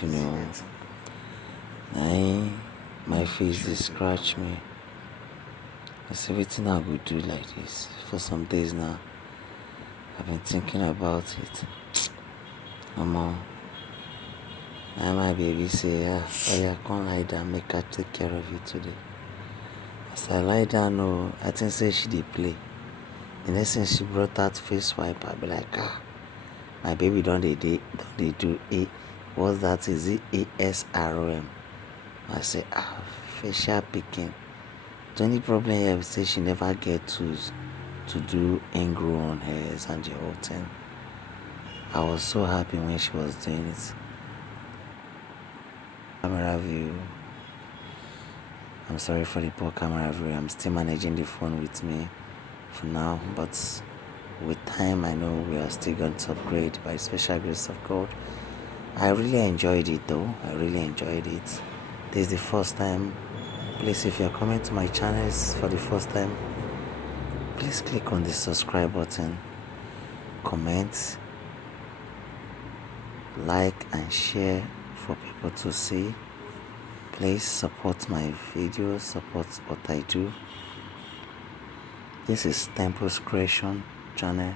You know, I my face dey scratch me. I say wetin I go do like this for some days now. I've been thinking about it. Omo, na my baby say, oya come lie down make I take care of you today. As I lie down, I think say she dey play. The next thing she brought out face wipe, I be like, my baby don dey do what's that? Is it ASRM? I say, facial picking. The only problem here is say she never get tools to do ingrow on hairs and the whole thing. I was so happy when she was doing it. Camera view. I'm sorry for the poor camera view. I'm still managing the phone with me for now, but with time I know we are still going to upgrade by special grace of God. I really enjoyed it though. I really enjoyed it. This is the first time. Please, if you're coming to my channels for the first time, please click on the subscribe button, comment, like and share for people to see. Please support my videos, support what I do. This is Temple's Creation channel.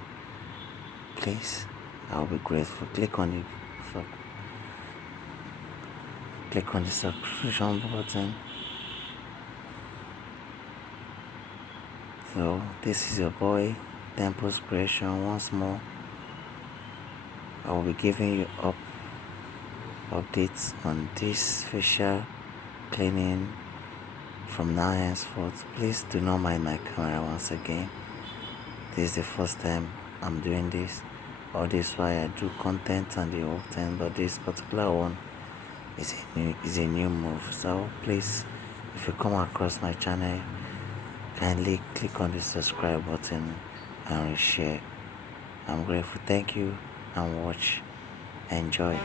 Please, I'll be grateful. Click on the subscription button. So this is your boy Temple's Creation once more. I will be giving you updates on this facial cleaning from now henceforth. Please do not mind my camera once again. This is the first time I'm doing this. All this why I do content and the whole thing, but this particular one is a new move. So please, if you come across my channel, kindly click on the subscribe button and share. I'm grateful. Thank you and watch. Enjoy it.